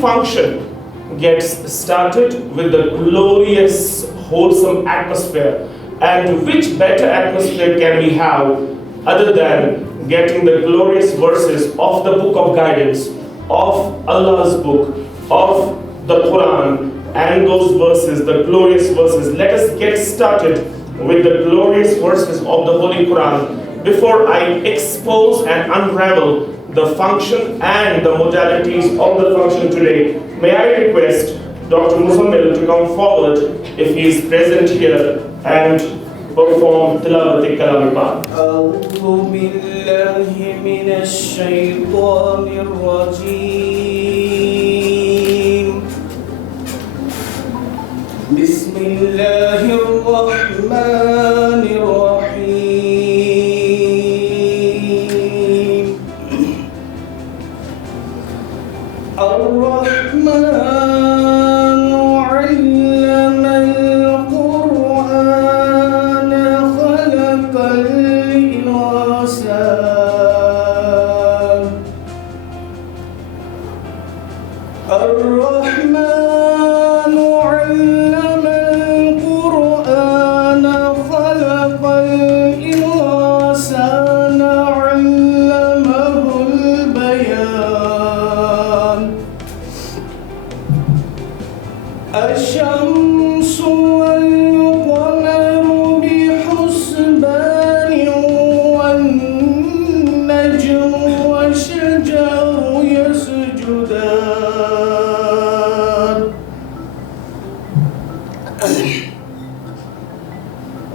function gets started with the glorious, wholesome atmosphere. And which better atmosphere can we have other than getting the glorious verses of the book of guidance, of Allah's book, of the Quran, and those verses, the glorious verses. Let us get started with the glorious verses of the Holy Quran before I expose and unravel the function and the modalities of the function today. May I request Dr. Muzammil to come forward if he is present here and perform Tilawat Kalam-e-Pak. أعوذ بالله من الشيطان الرجيم. بسم الله الرحمن الرحيم. الرحمن علم القرآن خلق الإنسان. الرحمن علم القرآن خلق الإنسان علمه البيان. الشمس والقمر بحسبان والنجم والشجر يسجدان.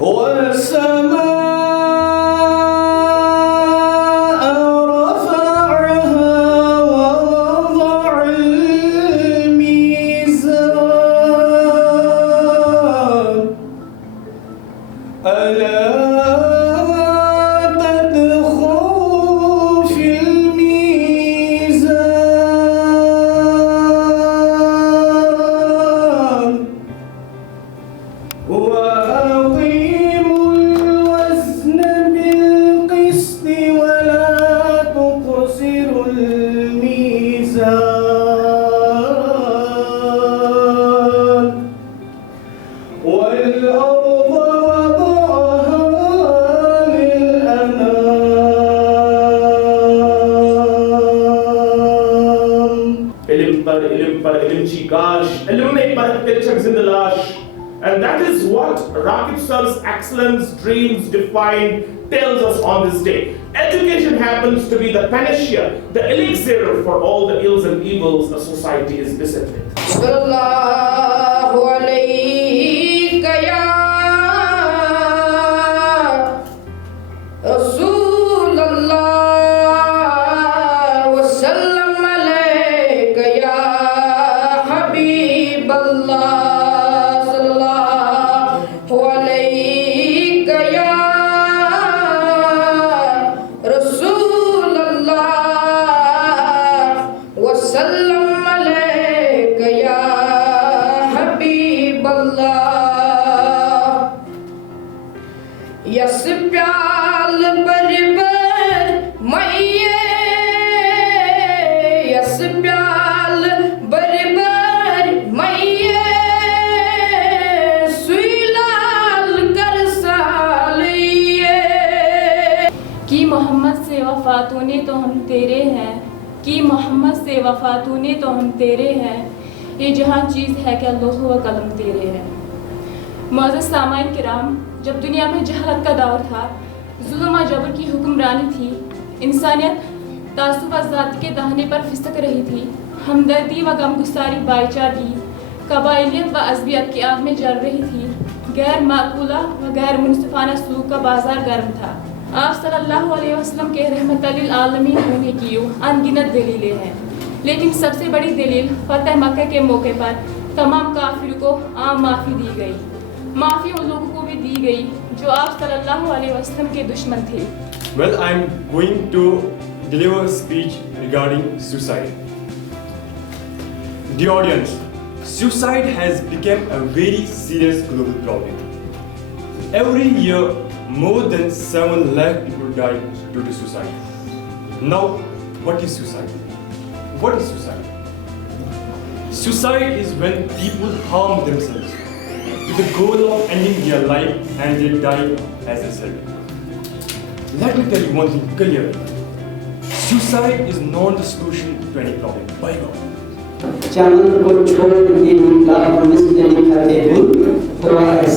والسماء رفعها ووضع الميزان. ألا تطغوا في الميزان. وأقيموا الوزن بالقسط ولا تخسروا الميزان. والأرض وضعها للأنام. Ilim par ilim chi kash, ilim mein par tilchak zindalash. And that is what Raqib Sir's excellence, dreams, defined, tells us on this day. Education happens to be the panacea, the elixir for all the ills and evils a society is beset with. Sallallahu alayka ya Rasulullah wa sallam alayka ya Habiballah. Sallallahu alayka ya Rasulullah wa sallam alayka ya Habiballah. Yas pyal barbar maiye, yas pyal barbar maiye, suilal kar saliye. कि मोहम्मद से वफा तूने तो हम तेरे हैं, कि मोहम्मद से वफा तूने तो हम तेरे हैं, ये जहाँ चीज़ है क्या लौह व कलम तेरे हैं। मुअज़्ज़ज़ सामाईन किराम, जब दुनिया में जहालत का दौर था, जुल्म और जबर की हुक्मरानी थी, इंसानियत तासुब व ज़ात के दाहने पर फिसक रही थी, हमदर्दी व गमगुसारी बाईचारी कबाइलियत व अज़बियत की आग में जल रही थी, गैर माकूला व गैर मुनसिफाना सलूक का बाजार गर्म था। आप सल्लल्लाहु अलैहि वसल्लम के रहमतुल लिल आलमीन होने की अनगिनत दलीलें हैं, लेकिन सबसे बड़ी दलील फतह मक्का के मौके पर तमाम काफिर को आम माफ़ी दी गई। माफ़ी उन लोगों को भी दी गई जो आप सल्लल्लाहु अलैहि वसल्लम के दुश्मन थे। Well, I'm going to deliver a speech regarding suicide. Dear audience, suicide has become a very serious global problem. Every year, more than 7 lakh people die due to suicide. Now, what is suicide? What is suicide? Suicide is when people harm themselves with the goal of ending their life and they die as a result. Let me tell you one thing clearly. Suicide is not the solution to any problem. By God. चमन को छोड़ के निकला मिस्र लिखते हुए तो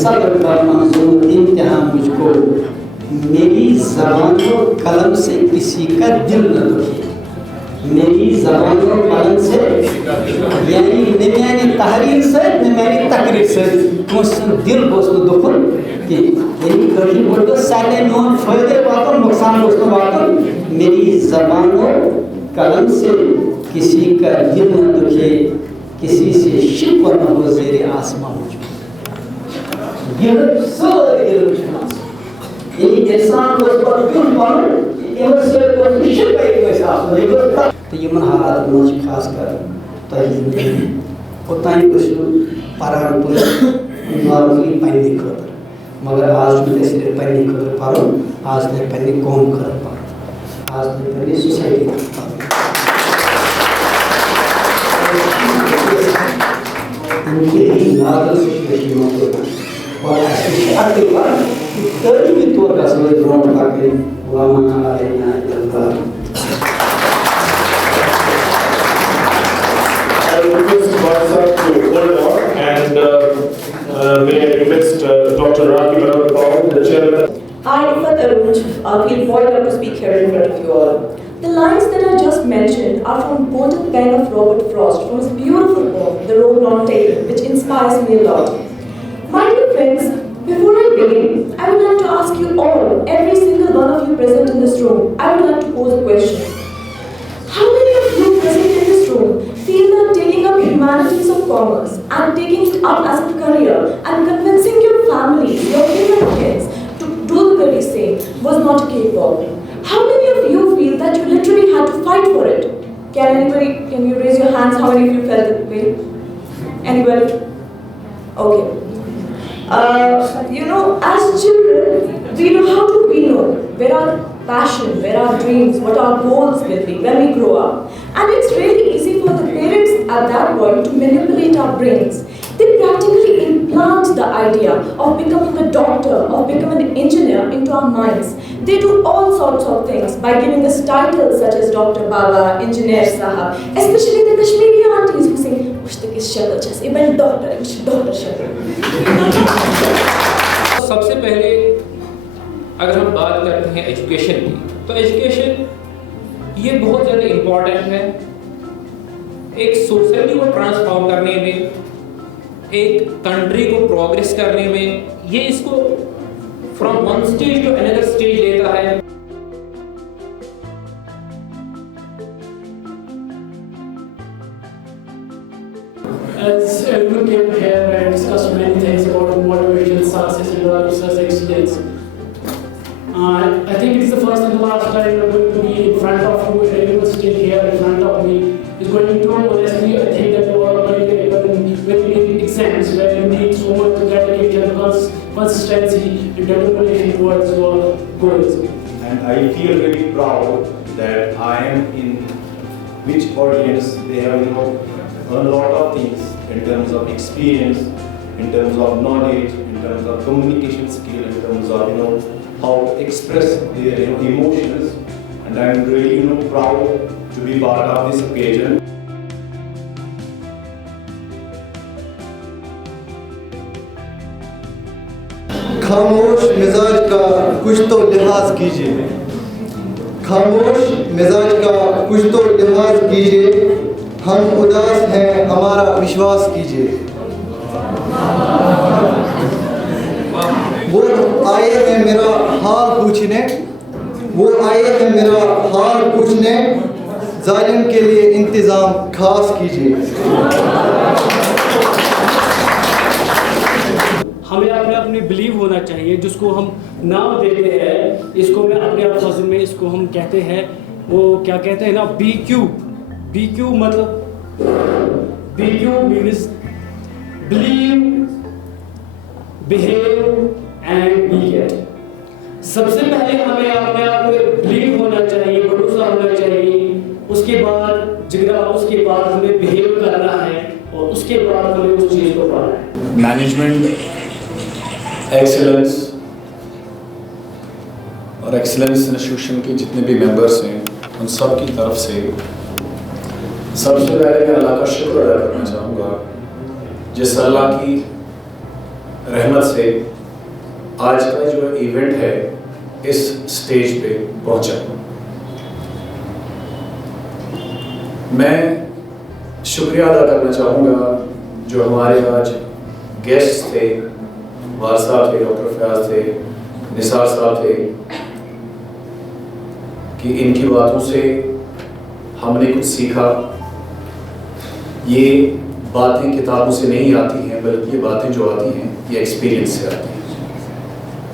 सब्र का मंजूर इम्तिहान मुझको मेरी ज़बान और कलम से किसी का दिल न दुखे मेरी ज़बान और कलम से यानी न मेरी तहरीर से न मेरी तकरीर से मुझसे दिल गोश्त दुखन कि यानी कभी बोलते साले नोन फायदे वातों नुकसान गोश्त वातों मेरी ज़बान और कलम से किसी का दिल न दुखे किसी से शिकवा न हो ज़ेरे आसमां मुझको यह सारे ये इंसान को पर क्यों पर ये से को शिकवा एक हिसाब से तो ये मन हालात में खास कर तहलील उतानी कुछ पारान पर नॉर्मली पढ़ने को मगर आज में सिर्फ पढ़ने को पारो आज तक पढ़ने कौन कर पारो आज तक पढ़ने सोसाइटी का उनके ही नादल सिचुएशन में और ऐसे आते बार तभी भी तो का समय ड्रोन का के वामन आ रहे हैं जनता I request Barsa to hold on and may I request Dr. Rakib Al-Paul, the chair of the... I, Ifat Arunj, feel boiled up to speak here in front of you all. The lines that I just mentioned are from Golden Pen of Robert Frost from his beautiful poem, The Road Not Taken, which inspires me a lot. My dear friends, before I begin, I would like to ask you all, every single one of you present in this room, I would like to pose a question. How many of you present in this room feel that taking up humanities or commerce and taking it up as a career and convincing your families, your kids to do the very same was not a cakewalk? How many of you feel that you literally had to fight for it? Can you raise your hands? How many of you felt that way? Anybody? Okay. As children, we know how do we know where our passion, where our dreams, what our goals will be when we grow up. And it's really easy for the parents at that point to manipulate our brains. They practically implant the idea of becoming a doctor, of becoming an engineer into our minds. They do all sorts of things by giving us titles such as Dr. Baba, Engineer Sahab, especially the Kashmiri aunties who say, "Mushtaq is shakal chas, even doctor shakal." सबसे पहले अगर हम बात करते हैं एजुकेशन की, तो एजुकेशन ये बहुत ज़्यादा इम्पॉर्टेंट है एक सोसाइटी को ट्रांसफॉर्म करने में, एक कंट्री को प्रोग्रेस करने में। ये इसको from one stage to another stage लेता है। As everyone came here and discussed many things about motivation, success, and research excellence, I think it is the first and the last time I'm going to be in front of you, and everyone sitting here in front of me is going to honestly, I think that you are going to get very big exams where you need so much dedication, consistency, and determination towards your goals. And I feel very proud that I am in which audience they have a lot of things in terms of experience, in terms of knowledge, in terms of communication skill, in terms of how to express their emotions, and I am really proud to be part of this occasion. खामोश मिजाज का कुछ तो लिहाज कीजिए, खामोश मिजाज का कुछ तो लिहाज कीजिए, हम उदास हैं हमारा विश्वास कीजिए। वो आए हैं मेरा हाल पूछने, वो आए हैं मेरा हाल पूछने, जालिम के लिए इंतज़ाम खास कीजिए। हमें अपने अपने बिलीव होना चाहिए, जिसको हम नाम देते हैं, इसको मैं अपने अल्फाज में इसको हम कहते हैं, वो क्या कहते हैं ना, BQ मतलब BQ means believe, behave and be great. सबसे पहले हमें अपने आप में बिलीव होना चाहिए, भरोसा होना चाहिए, उसके बाद जिगरा, उसके बाद हमें बिहेव करना है इसके बाद कोई उस चीज़ को पढ़ा है। मैनेजमेंट एक्सीलेंस और एक्सीलेंस इंस्टीट्यूशन के जितने भी मेंबर्स हैं उन सब की तरफ से सबसे पहले मैं अल्लाह का शुक्र अदा करना चाहूँगा जिस अल्लाह की रहमत से आज का जो इवेंट है इस स्टेज पे पहुँचा। मैं शुक्रिया अदा करना चाहूँगा जो हमारे आज गेस्ट थे, वार साहब थे, डॉक्टर फयाज थे, निसार साहब थे, कि इनकी बातों से हमने कुछ सीखा। ये बातें किताबों से नहीं आती हैं बल्कि ये बातें जो आती हैं ये एक्सपीरियंस से आती हैं।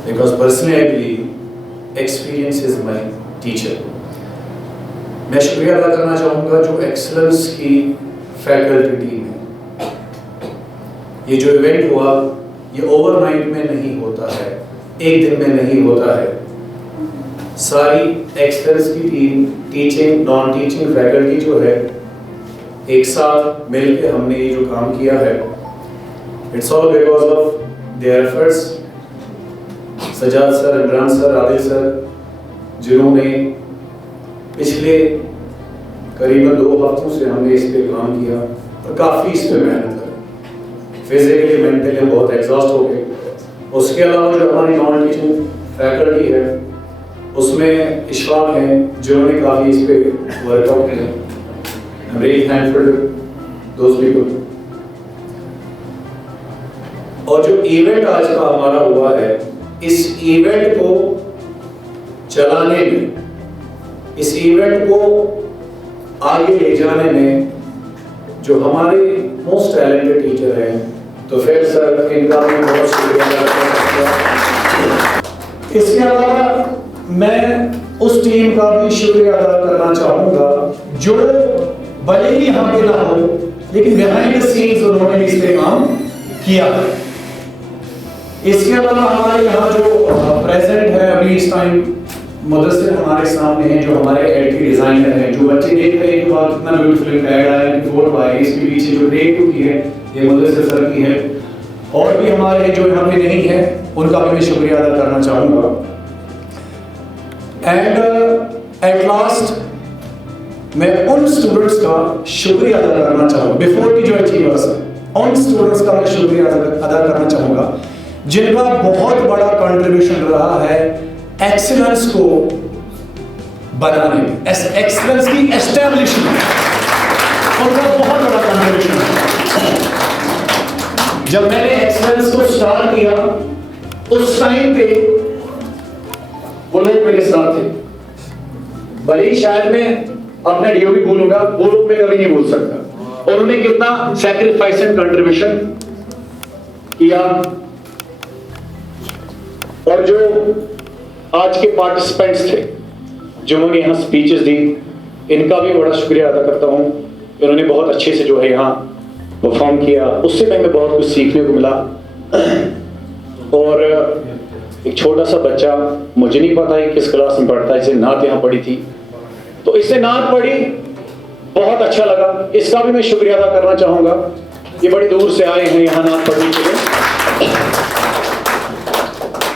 Because personally I believe experience is my teacher. मैं शुक्रिया अदा करना चाहूँगा जो एक्सीलेंस की फैकल्टी टीम है। ये जो इवेंट हुआ ये ओवरनाइट में नहीं होता है, एक दिन में नहीं होता है। सारी एक्सीलेंस की team, teaching non teaching faculty जो है, एक साथ मिलकर हमने ये जो काम किया है, it's all because of their efforts. Sajjad sir, Imran sir, Adil sir, जिन्होंने पिछले करीबन 2 हफ्तों से हमने इस पे काम किया और काफ़ी इस पे मेहनत करी। फिजिकली मेंटली हम बहुत एग्जॉस्ट हो गए। उसके अलावा जो हमारी नॉन टीचिंग फैकल्टी है उसमें इशफाक हैं जिन्होंने काफ़ी इस पे वर्कआउट किया। I'm very thankful to those people. और जो इवेंट आज का हमारा हुआ है, इस इवेंट को चलाने में, इस इवेंट को आगे ले जाने में जो हमारे मोस्ट टैलेंटेड टीचर हैं, तो फिर सर इनका मैं बहुत शुक्रिया अदा करता हूं। इसके अलावा मैं उस टीम का भी शुक्रिया अदा करना चाहूँगा जो भले ही यहाँ पे ना हो लेकिन बिहाइंड द सीन्स उन्होंने भी इस पे काम किया है। इसके अलावा हमारे यहाँ जो प्रेजेंट है अभी इस टाइम मुदस्सिर हमारे सामने हैं, जो हमारे एड के डिजाइनर हैं, जो बच्चे देख रहे हैं कि वाह कितना ब्यूटीफुल एड आया है, फोटो आई है, इसके पीछे जो डेट की है ये मुदस्सिर सर की है। और भी हमारे जो यहाँ पे नहीं है उनका भी मैं शुक्रिया अदा करना चाहूँगा। एंड एट लास्ट मैं उन स्टूडेंट्स का शुक्रिया अदा करना चाहूँगा, बिफोर की जो अचीवर्स हैं उन स्टूडेंट्स का मैं शुक्रिया अदा करना चाहूँगा जिनका बहुत बड़ा कंट्रीब्यूशन रहा है एक्सीलेंस को बनाने में, एक्सीलेंस की एस्टैब्लिशमेंट, उनका बहुत बड़ा कंट्रीब्यूशन है। जब मैंने एक्सीलेंस को स्टार्ट किया उस टाइम पे वो लोग मेरे साथ थे। भले ही शायद मैं अपना डीओपी भूलूंगा, वो लोग मैं कभी नहीं भूल सकता। और उन्होंने कितना सैक्रिफाइस एंड कंट्रीब्यूशन किया। और जो आज के पार्टिसिपेंट्स थे जिन्होंने यहाँ स्पीचेस दी, इनका भी बड़ा शुक्रिया अदा करता हूँ। इन्होंने बहुत अच्छे से जो है यहाँ परफॉर्म किया, उससे हमें बहुत कुछ सीखने को मिला। और एक छोटा सा बच्चा, मुझे नहीं पता है किस क्लास में पढ़ता है, इसे नात यहाँ पढ़ी थी, तो इससे नात पढ़ी, बहुत अच्छा लगा। इसका भी मैं शुक्रिया अदा करना चाहूँगा। ये बड़ी दूर से आए हैं यहाँ नात पढ़ने के लिए।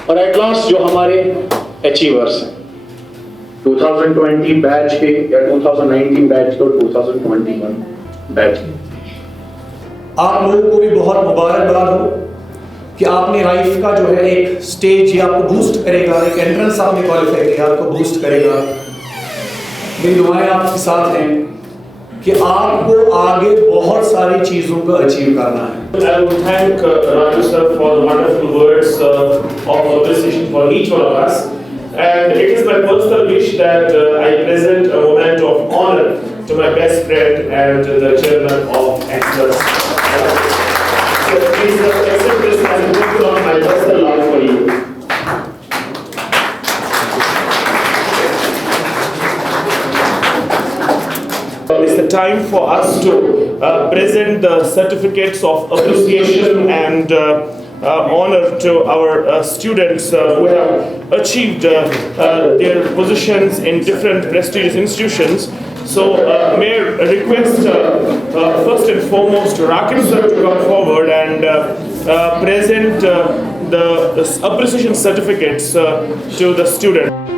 और एट लास्ट जो हमारे अचीवर्स हैं 2020 बैच के या 2019 बैच के और 2021 बैच के, आप लोगों को भी बहुत मुबारकबाद हो कि आपने लाइफ का जो है एक स्टेज ये आपको बूस्ट करेगा, एक एंट्रेंस आपने क्वालिफाई किया, आपको बूस्ट करेगा। मेरी दुआएं आपके साथ हैं कि आपको आगे बहुत सारी चीजों को अचीव करना है। I would thank Raju sir for the wonderful words of appreciation for each one of us, and it is my personal wish that I present a moment of honor to my best friend and the chairman of Excellence. So please accept this as a gift of my personal love for you. It's the time for us to present the certificates of appreciation and honor to our students who have achieved their positions in different prestigious institutions. So may I request first and foremost Rakib sir to come forward and present the appreciation certificates to the students.